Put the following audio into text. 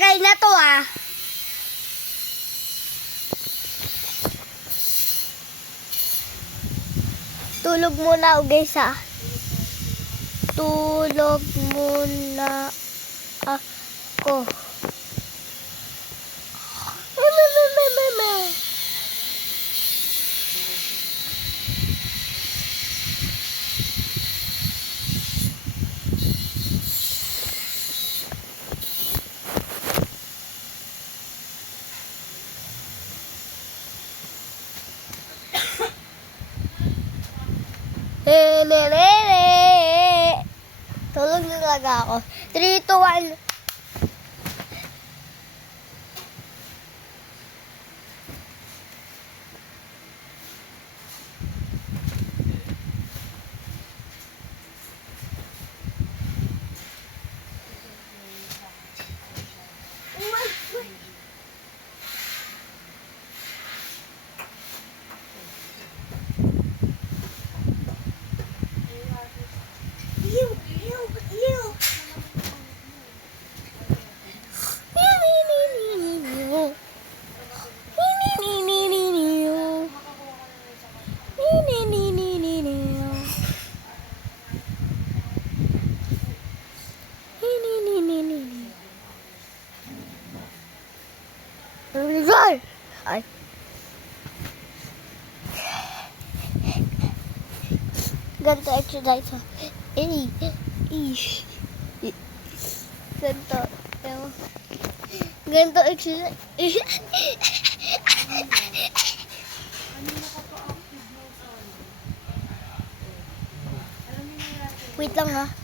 Matagal na to ah. Tulog muna ako guys ah. Tulog muna ako. Tulog na talaga ako. 3, 2, 1. Ay. Ganito exercise. Ganito. Ganito exercise. Wait lang ha.